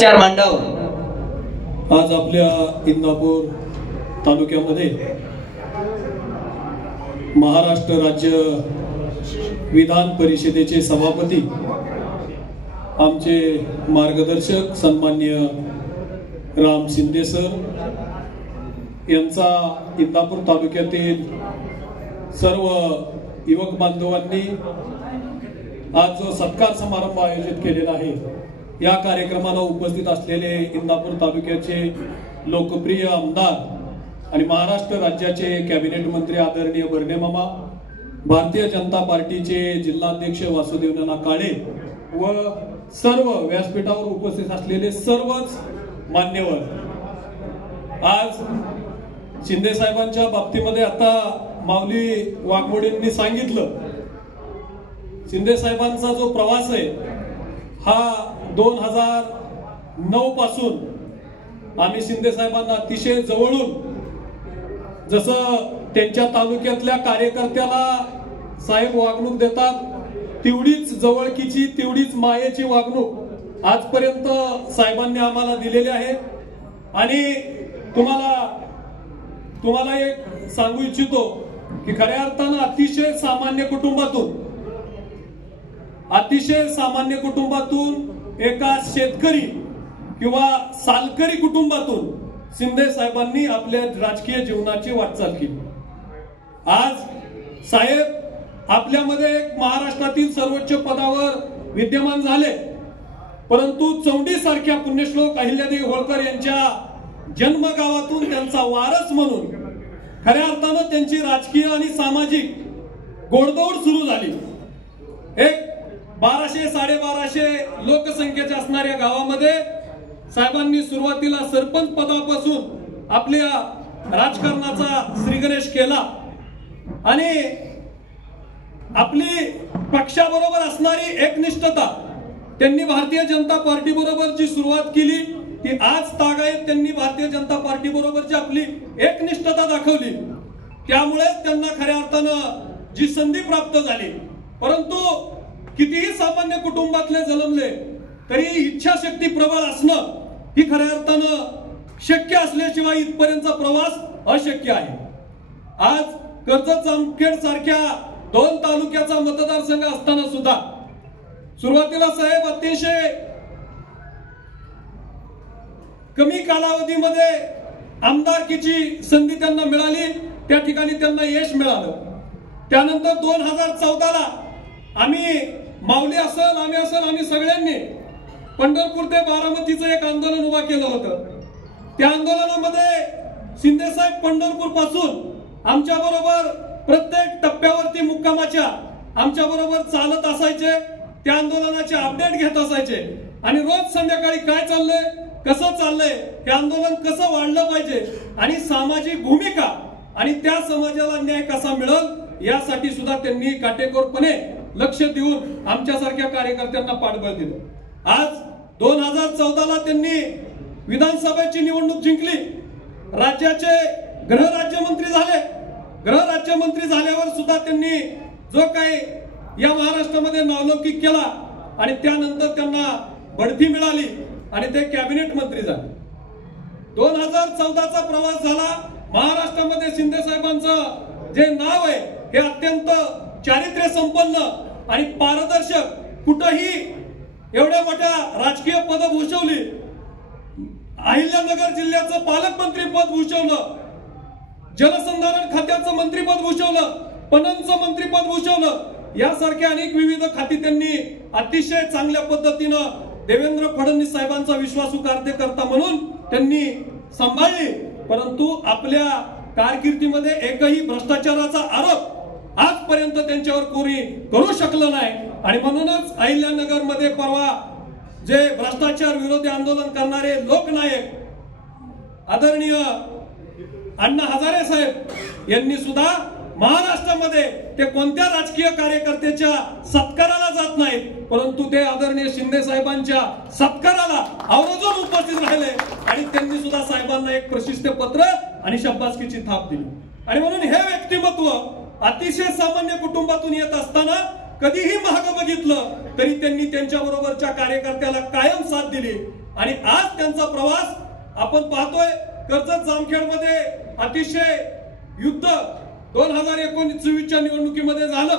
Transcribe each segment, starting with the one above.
चार मांडव आज आपल्या इंदापूर तालुक्यामध्ये महाराष्ट्र राज्य विधान परिषदेचे सभापती आमचे मार्गदर्शक सन्माननीय राम शिंदे सर यांचा इंदापूर तालुक्यातील सर्व युवक बांधवांनी आज जो सत्कार समारंभ आयोजित केलेला आहे, या कार्यक्रमाला उपस्थित असलेले इंदापूर तालुक्याचे लोकप्रिय आमदार आणि महाराष्ट्र राज्याचे कॅबिनेट मंत्री आदरणीय बर्णे मामा, भारतीय जनता पार्टीचे जिल्हाध्यक्ष वासुदेव नाना काळे व सर्व व्यासपीठावर उपस्थित असलेले सर्वच मान्यवर, आज शिंदे साहेबांच्या बाबतीमध्ये आता माऊली वाघमोडेंनी सांगितलं, शिंदे साहेबांचा जो प्रवास आहे हा 2009 पासून आम्ही शिंदे साहेबांना अतिशय जवळून, जसं त्यांच्या तालुक्यातल्या कार्यकर्त्याला साहेब वागणूक देतात तेवढीच जवळकीची, तेवढीच मायेची वागणूक आजपर्यंत साहेबांनी आम्हाला दिलेली आहे। आणि तुम्हाला एक सांगू इच्छितो की खऱ्या अर्थानं अतिशय सामान्य कुटुंबातून एका शेतकरी किंवा सालकरी कुटुंबातून शिंदे साहेबांनी आपल्या राजकीय जीवनाची वाटचाल केली। आज साहेब आपल्यामध्ये महाराष्ट्रातील सर्वोच्च पदावर विद्यमान झाले, परंतु चौंडी सारख्या पुण्यश्लोक अहिल्यादेवी होळकर यांच्या जन्मगावातून त्यांचा वारस म्हणून खऱ्या अर्थानं त्यांची राजकीय आणि सामाजिक घोडदौड सुरू झाली। एक 1200-1250 लोकसंख्येच्या असणाऱ्या गावामध्ये साहेबांनी सुरुवातीला सरपंच पदापासून आपल्या राजकारणाचा श्रीगणेश केला आणि आपली पक्षाबरोबर असणारी एकनिष्ठता त्यांनी भारतीय जनता पार्टी बरोबर जी सुरुवात केली ती आज तागायत त्यांनी भारतीय जनता पार्टी बरोबरची आपली एकनिष्ठता दाखवली, त्यामुळे त्यांना खऱ्या अर्थानं जी संधी प्राप्त झाली। परंतु कितीही सामान्य कुटुंबातले जन्मले तरी इच्छाशक्ती प्रबळ असणं ही खऱ्या अर्थानं शक्य असल्याशिवाय इथपर्यंतचा प्रवास अशक्य आहे। आज कर्जत जामखेड सारख्या 2 तालुक्याचा मतदारसंघ असताना सुद्धा सुरुवातीला साहेब अतिशय कमी कालावधीमध्ये आमदारकीची संधी त्यांना मिळाली, त्या ठिकाणी त्यांना यश मिळालं। त्यानंतर 2014ला आम्ही माऊली असेल, आम्ही सगळ्यांनी पंढरपूर ते बारामतीचं एक आंदोलन उभा केलं होतं। त्या आंदोलनामध्ये शिंदे साहेब पंढरपूर पासून आमच्या बरोबर प्रत्येक टप्प्यावरती मुक्कामाच्या आमच्या बरोबर चालत असायचे, त्या आंदोलनाचे अपडेट घेत असायचे आणि रोज संध्याकाळी काय चाललंय, कसं चाललंय, हे आंदोलन कसं वाढलं पाहिजे आणि सामाजिक भूमिका आणि त्या समाजाला न्याय कसा मिळेल यासाठी सुद्धा त्यांनी काटेकोरपणे लक्ष देऊन आमच्यासारख्या कार्यकर्त्यांना पाठबळ दिलं। आज 2014ला त्यांनी विधानसभेची निवडणूक जिंकली, राज्याचे गृहराज्यमंत्री झाले। गृहराज्यमंत्री झाल्यावर सुद्धा त्यांनी जो काही या महाराष्ट्रामध्ये नावलौकिक केला आणि त्यानंतर त्यांना बढती मिळाली आणि ते कॅबिनेट मंत्री झाले। 2014चा प्रवास झाला। महाराष्ट्रामध्ये शिंदे साहेबांचं जे नाव आहे हे अत्यंत चारित्र्य संपन्न आणि पारदर्शक, कुठेही एवढ्या मोठ्या राजकीय पद भूषवली, अहिल्यानगर जिल्ह्याचं पालकमंत्री पद भूषवलं, जलसंधारण खात्याचं मंत्रीपद भूषवलं, पणनचं मंत्रीपद भूषवलं, यासारख्या अनेक विविध खाती त्यांनी अतिशय चांगल्या पद्धतीनं देवेंद्र फडणवीस साहेबांचा विश्वासू कार्यकर्ता म्हणून त्यांनी सांभाळली। परंतु आपल्या कारकिर्दीमध्ये एकही भ्रष्टाचाराचा आरोप आजपर्यंत त्यांच्यावर कोणी करू शकलं नाही आणि म्हणूनच अहिल्यानगर मध्ये परवा जे भ्रष्टाचार विरोधी आंदोलन करणारे लोकनायक आदरणीय अण्णा हजारे साहेब यांनी सुद्धा महाराष्ट्रामध्ये ते कोणत्या राजकीय कार्यकर्त्याच्या सत्काराला जात नाहीत, परंतु ते आदरणीय शिंदे साहेबांच्या सत्काराला आवर्जून उपस्थित राहिले आणि त्यांनी सुद्धा साहेबांना एक प्रशस्ती पत्र आणि शाबासकीची थाप दिली। आणि म्हणून हे व्यक्तिमत्व अतिशय सामान्य कुटुंबातून येत असताना कधीही महाग बघितलं तरी त्यांनी त्यांच्या बरोबरच्या कार्यकर्त्याला कायम साथ दिली। आणि आज त्यांचा प्रवास आपण पाहतोय. कर्जत जामखेडमध्ये अतिशय युद्ध 2019-24च्या निवडणुकीमध्ये झालं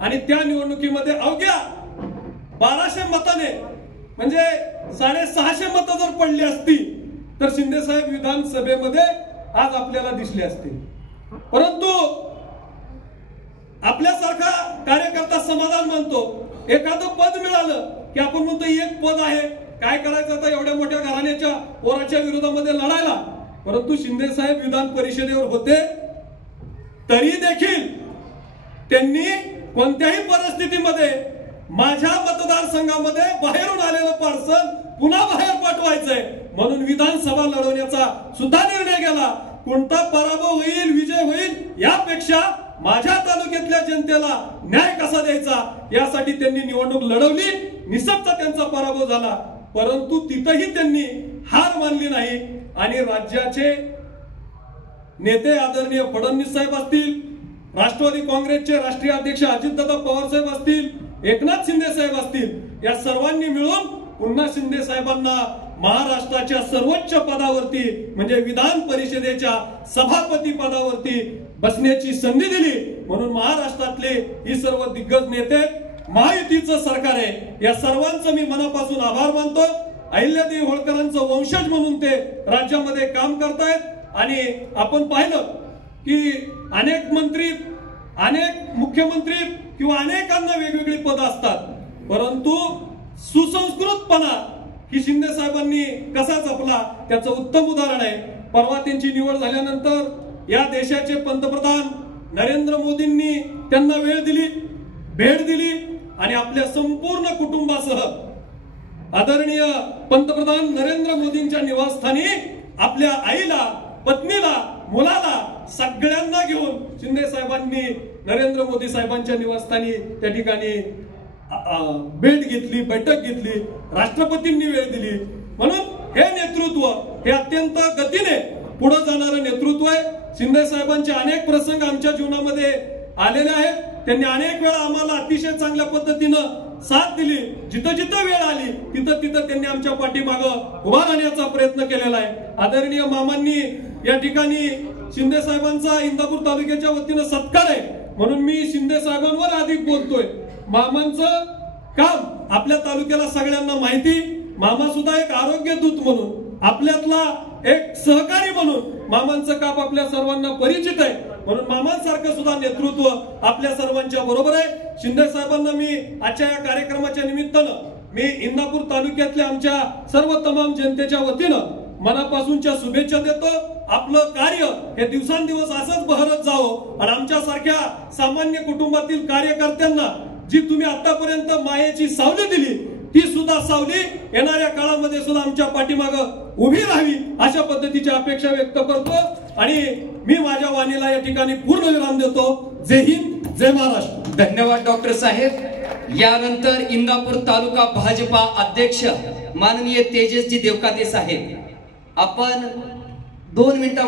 आणि त्या निवडणुकीमध्ये अवघ्या 1200 मताने म्हणजे 650 मतं जर पडली असती तर शिंदे साहेब विधानसभेमध्ये आज आपल्याला दिसले असते. परंतु आपल्यासारखा कार्यकर्ता समाधान मानतो. एखादं पद मिळालं की आपण म्हणतो एक पद आहे, काय करायचं आता एवढ्या मोठ्या घराण्याच्या पोराच्या विरोधामध्ये लढायला. परंतु शिंदे साहेब विधान परिषदेवर होते तरी देखील त्यांनी कोणत्याही परिस्थितीमध्ये माझ्या मतदारसंघामध्ये बाहेरून आलेलं पार्सल पुन्हा बाहेर पाठवायचंय म्हणून विधानसभा लढवण्याचा सुद्धा निर्णय घेतला. कोणता पराभव होईल विजय होईल यापेक्षा माझ्या तालुक्यातल्या जनतेला न्याय कसा द्यायचा यासाठी त्यांनी निवडणूक लढवली. निसटता त्यांचा पराभव झाला, परंतु तिथंही त्यांनी हार मानली नाही. आणि राज्याचे नेते आदरणीय फडणवीस साहेब असतील, राष्ट्रवादी काँग्रेसचे राष्ट्रीय अध्यक्ष अजितदादा पवार साहेब असतील, एकनाथ शिंदे साहेब असतील, या सर्वांनी मिळून पुन्हा शिंदे साहेबांना महाराष्ट्राच्या सर्वोच्च पदावरती म्हणजे विधान परिषदेच्या सभापती पदावरती बसण्याची संधी दिली. म्हणून महाराष्ट्रातले ही सर्व दिग्गज नेते, महायुतीचं सरकार आहे, या सर्वांचं मी मनापासून आभार मानतो. अहिल्यादेवी होळकरांचं वंशज म्हणून ते राज्यामध्ये काम करतायत. आणि आपण पाहिलं की अनेक मंत्री, अनेक मुख्यमंत्री किंवा अनेकांना वेगवेगळी पद असतात, परंतु सुसंस्कृतपणा ही शिंदे साहेबांनी कसा जपला त्याचं उत्तम उदाहरण आहे. परवा त्यांची निवड झाल्यानंतर या देशाचे पंतप्रधान नरेंद्र मोदींनी त्यांना वेळ दिली, भेट दिली आणि आपल्या संपूर्ण कुटुंबासह आदरणीय पंतप्रधान नरेंद्र मोदींच्या निवासस्थानी आपल्या आईला, पत्नीला, मुलाला सगळ्यांना घेऊन शिंदे साहेबांनी नरेंद्र मोदी साहेबांच्या निवासस्थानी त्या ठिकाणी भेट घेतली, बैठक घेतली, राष्ट्रपतींनी वेळ दिली. म्हणून हे नेतृत्व हे अत्यंत गतीने पुढे जाणारं नेतृत्व आहे. शिंदे साहेबांचे अनेक प्रसंग आमच्या जीवनामध्ये आलेले आहेत. त्यांनी अनेक वेळा आम्हाला अतिशय चांगल्या पद्धतीनं साथ दिली. जिथं जिथं वेळ आली तिथं तिथं त्यांनी आमच्या पाठीमागं उभा राहण्याचा प्रयत्न केलेला आहे. आदरणीय मामांनी या ठिकाणी शिंदे साहेबांचा इंदापूर तालुक्याच्या वतीनं सत्कार आहे म्हणून मी शिंदे साहेबांवर अधिक बोलतोय. मामांचं काम आपल्या तालुक्याला सगळ्यांना माहिती. मामा सुद्धा एक आरोग्य दूत म्हणून, आपल्यातला एक सहकारी म्हणून मामांचं काम आपल्या सर्वांना परिचित आहे. म्हणून मामांसारखं सुद्धा नेतृत्व आपल्या सर्वांच्या बरोबर आहे. शिंदे साहेबांना मी आजच्या या कार्यक्रमाच्या निमित्तानं मी इंदापूर तालुक्यातल्या आमच्या सर्व तमाम जनतेच्या वतीनं मनापासूनच्या शुभेच्छा देतो. आपलं कार्य हे दिवसांदिवस असंच बहरत जावं आणि आमच्या सारख्या सामान्य कुटुंबातील कार्यकर्त्यांना जी तुम्ही आतापर्यंत मायेची सावली दिली ती सुद्धा सावली येणाऱ्या काळामध्ये सुद्धा आमच्या पाठीमागं उभी राहावी अशा पद्धतीची अपेक्षा व्यक्त करतो आणि मी माझ्या वाणीला या ठिकाणी पूर्ण विराम देतो. जय हिंद, जय महाराष्ट्र. धन्यवाद डॉक्टर साहेब. यानंतर इंदापूर तालुका भाजपा अध्यक्ष माननीय तेजसजी देवकाते साहेब, आपण 2 मिनिटांमध्ये